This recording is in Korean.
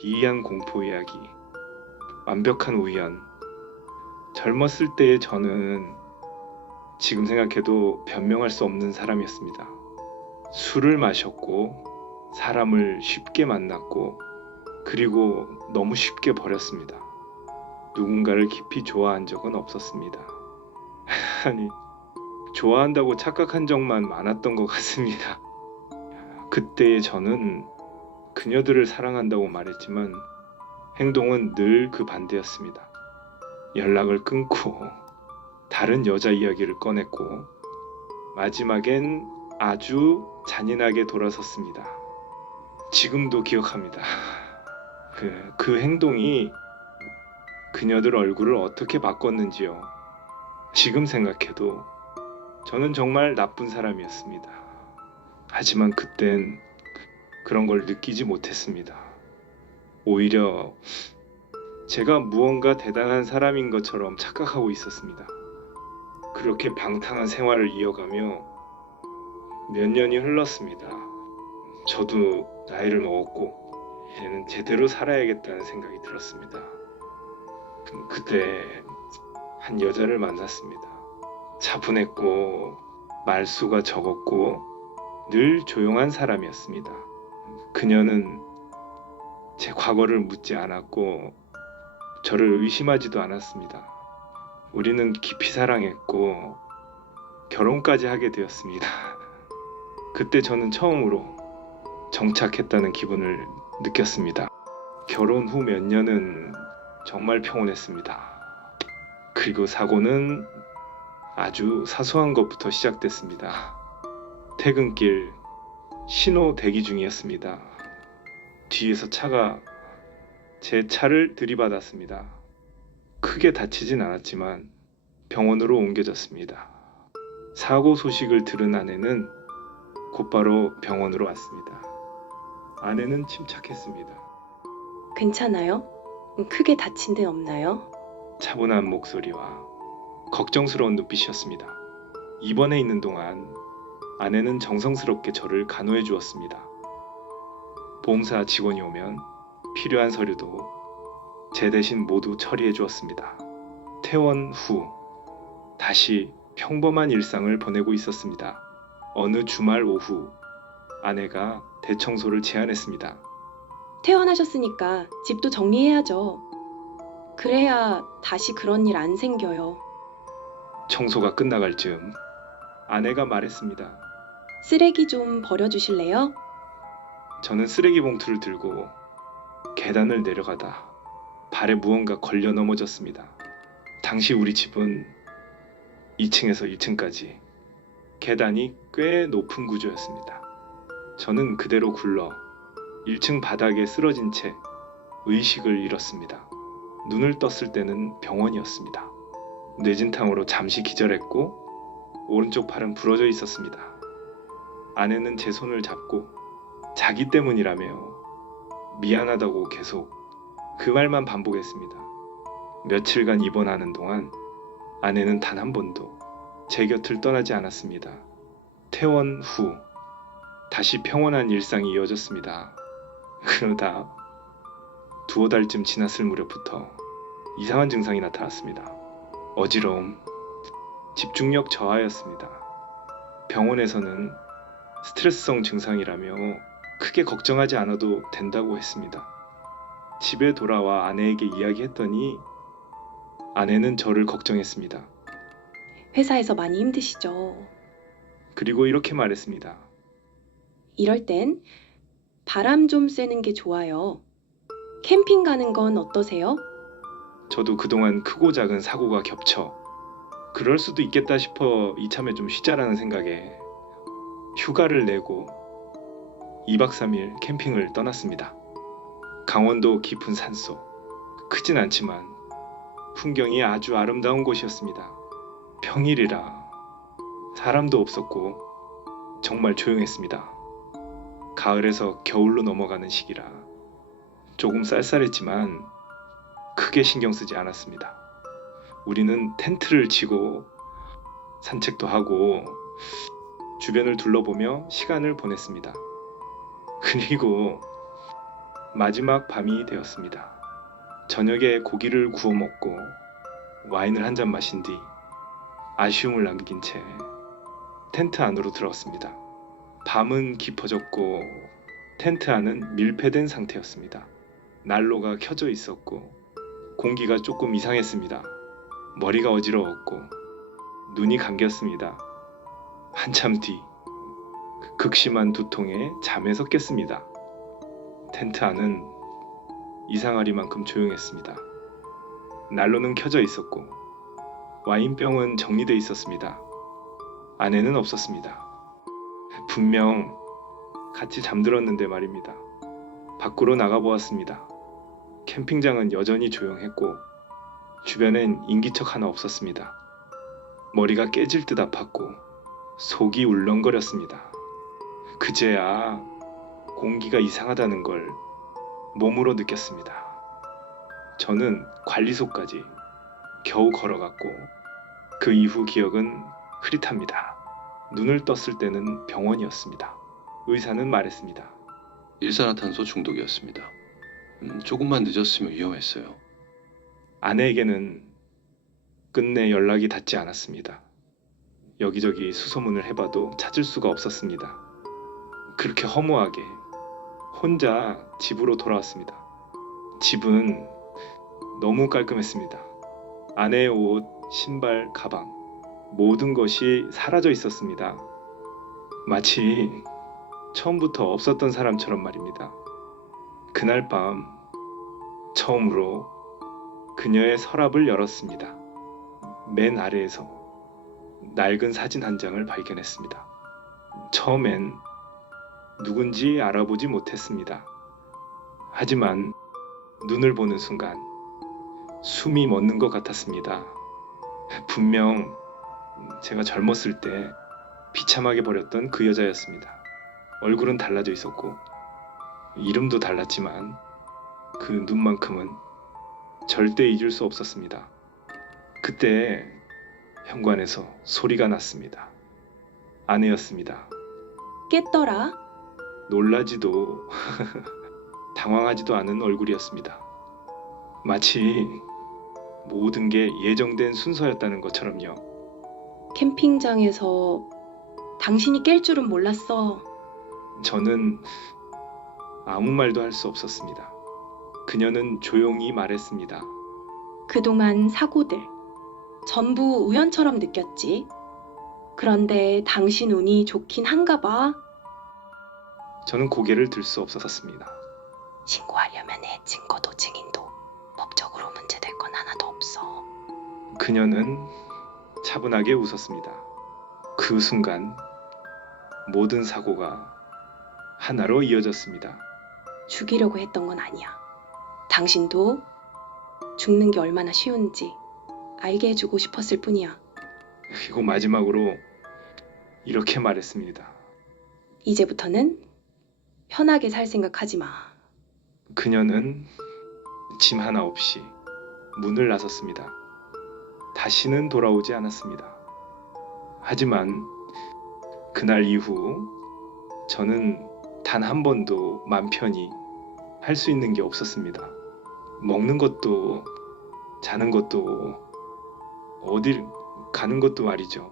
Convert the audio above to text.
기이한 공포 이야기, 완벽한 우연. 젊었을 때의 저는 지금 생각해도 변명할 수 없는 사람이었습니다. 술을 마셨고, 사람을 쉽게 만났고, 그리고 너무 쉽게 버렸습니다. 누군가를 깊이 좋아한 적은 없었습니다. 아니, 좋아한다고 착각한 적만 많았던 것 같습니다. 그때의 저는 그녀들을 사랑한다고 말했지만 행동은 늘 그 반대였습니다. 연락을 끊고 다른 여자 이야기를 꺼냈고 마지막엔 아주 잔인하게 돌아섰습니다. 지금도 기억합니다. 그 행동이 그녀들 얼굴을 어떻게 바꿨는지요. 지금 생각해도 저는 정말 나쁜 사람이었습니다. 하지만 그땐 그런 걸 느끼지 못했습니다. 오히려 제가 무언가 대단한 사람인 것처럼 착각하고 있었습니다. 그렇게 방탕한 생활을 이어가며 몇 년이 흘렀습니다. 저도 나이를 먹었고 이제는 제대로 살아야겠다는 생각이 들었습니다. 그때 한 여자를 만났습니다. 차분했고 말수가 적었고 늘 조용한 사람이었습니다. 그녀는 제 과거를 묻지 않았고 저를 의심하지도 않았습니다. 우리는 깊이 사랑했고 결혼까지 하게 되었습니다. 그때 저는 처음으로 정착했다는 기분을 느꼈습니다. 결혼 후 몇 년은 정말 평온했습니다. 그리고 사고는 아주 사소한 것부터 시작됐습니다. 퇴근길 신호 대기 중이었습니다. 뒤에서 차가 제 차를 들이받았습니다. 크게 다치진 않았지만 병원으로 옮겨졌습니다. 사고 소식을 들은 아내는 곧바로 병원으로 왔습니다. 아내는 침착했습니다. 괜찮아요? 크게 다친 데 없나요? 차분한 목소리와 걱정스러운 눈빛이었습니다. 입원해 있는 동안 아내는 정성스럽게 저를 간호해 주었습니다. 보험사 직원이 오면 필요한 서류도 제 대신 모두 처리해 주었습니다. 퇴원 후 다시 평범한 일상을 보내고 있었습니다. 어느 주말 오후 아내가 대청소를 제안했습니다. 퇴원하셨으니까 집도 정리해야죠. 그래야 다시 그런 일 안 생겨요. 청소가 끝나갈 즈음 아내가 말했습니다. 쓰레기 좀 버려주실래요? 저는 쓰레기 봉투를 들고 계단을 내려가다 발에 무언가 걸려 넘어졌습니다. 당시 우리 집은 2층에서 1층까지 계단이 꽤 높은 구조였습니다. 저는 그대로 굴러 1층 바닥에 쓰러진 채 의식을 잃었습니다. 눈을 떴을 때는 병원이었습니다. 뇌진탕으로 잠시 기절했고 오른쪽 팔은 부러져 있었습니다. 아내는 제 손을 잡고 자기 때문이라며 미안하다고 계속 그 말만 반복했습니다. 며칠간 입원하는 동안 아내는 단 한 번도 제 곁을 떠나지 않았습니다. 퇴원 후 다시 평온한 일상이 이어졌습니다. 그러다 두어 달쯤 지났을 무렵부터 이상한 증상이 나타났습니다. 어지러움, 집중력 저하였습니다. 병원에서는 스트레스성 증상이라며 크게 걱정하지 않아도 된다고 했습니다. 집에 돌아와 아내에게 이야기했더니 아내는 저를 걱정했습니다. 회사에서 많이 힘드시죠? 그리고 이렇게 말했습니다. 이럴 땐 바람 좀 쐬는 게 좋아요. 캠핑 가는 건 어떠세요? 저도 그동안 크고 작은 사고가 겹쳐 그럴 수도 있겠다 싶어 이참에 좀 쉬자라는 생각에 휴가를 내고 2박 3일 캠핑을 떠났습니다. 강원도 깊은 산속, 크진 않지만 풍경이 아주 아름다운 곳이었습니다. 평일이라 사람도 없었고 정말 조용했습니다. 가을에서 겨울로 넘어가는 시기라 조금 쌀쌀했지만 크게 신경 쓰지 않았습니다. 우리는 텐트를 치고 산책도 하고 주변을 둘러보며 시간을 보냈습니다. 그리고 마지막 밤이 되었습니다. 저녁에 고기를 구워 먹고 와인을 한 잔 마신 뒤 아쉬움을 남긴 채 텐트 안으로 들어왔습니다. 밤은 깊어졌고 텐트 안은 밀폐된 상태였습니다. 난로가 켜져 있었고 공기가 조금 이상했습니다. 머리가 어지러웠고 눈이 감겼습니다. 한참 뒤 극심한 두통에 잠에서 깼습니다. 텐트 안은 이상하리만큼 조용했습니다. 난로는 켜져 있었고 와인병은 정리되어 있었습니다. 아내는 없었습니다. 분명 같이 잠들었는데 말입니다. 밖으로 나가보았습니다. 캠핑장은 여전히 조용했고 주변엔 인기척 하나 없었습니다. 머리가 깨질 듯 아팠고 속이 울렁거렸습니다. 그제야 공기가 이상하다는 걸 몸으로 느꼈습니다. 저는 관리소까지 겨우 걸어갔고 그 이후 기억은 흐릿합니다. 눈을 떴을 때는 병원이었습니다. 의사는 말했습니다. 일산화탄소 중독이었습니다. 조금만 늦었으면 위험했어요. 아내에게는 끝내 연락이 닿지 않았습니다. 여기저기 수소문을 해봐도 찾을 수가 없었습니다. 그렇게 허무하게 혼자 집으로 돌아왔습니다. 집은 너무 깔끔했습니다. 아내의 옷, 신발, 가방 모든 것이 사라져 있었습니다. 마치 처음부터 없었던 사람처럼 말입니다. 그날 밤 처음으로 그녀의 서랍을 열었습니다. 맨 아래에서 낡은 사진 한 장을 발견했습니다. 처음엔 누군지 알아보지 못했습니다. 하지만 눈을 보는 순간 숨이 멎는 것 같았습니다. 분명 제가 젊었을 때 비참하게 버렸던 그 여자였습니다. 얼굴은 달라져 있었고 이름도 달랐지만 그 눈만큼은 절대 잊을 수 없었습니다. 그때 현관에서 소리가 났습니다. 아내였습니다. 깼더라. 놀라지도 당황하지도 않은 얼굴이었습니다. 마치 모든 게 예정된 순서였다는 것처럼요. 캠핑장에서 당신이 깰 줄은 몰랐어. 저는 아무 말도 할 수 없었습니다. 그녀는 조용히 말했습니다. 그동안 사고들 전부 우연처럼 느꼈지. 그런데 당신 운이 좋긴 한가 봐. 저는 고개를 들 수 없었습니다. 신고하려면 증거도 증인도 법적으로 문제될 건 하나도 없어. 그녀는 차분하게 웃었습니다. 그 순간 모든 사고가 하나로 이어졌습니다. 죽이려고 했던 건 아니야. 당신도 죽는 게 얼마나 쉬운지 알게 해주고 싶었을 뿐이야. 그리고 마지막으로 이렇게 말했습니다. 이제부터는 편하게 살 생각하지 마. 그녀는 짐 하나 없이 문을 나섰습니다. 다시는 돌아오지 않았습니다. 하지만 그날 이후 저는 단 한 번도 맘 편히 할 수 있는 게 없었습니다. 먹는 것도 자는 것도 어딜 가는 것도 말이죠.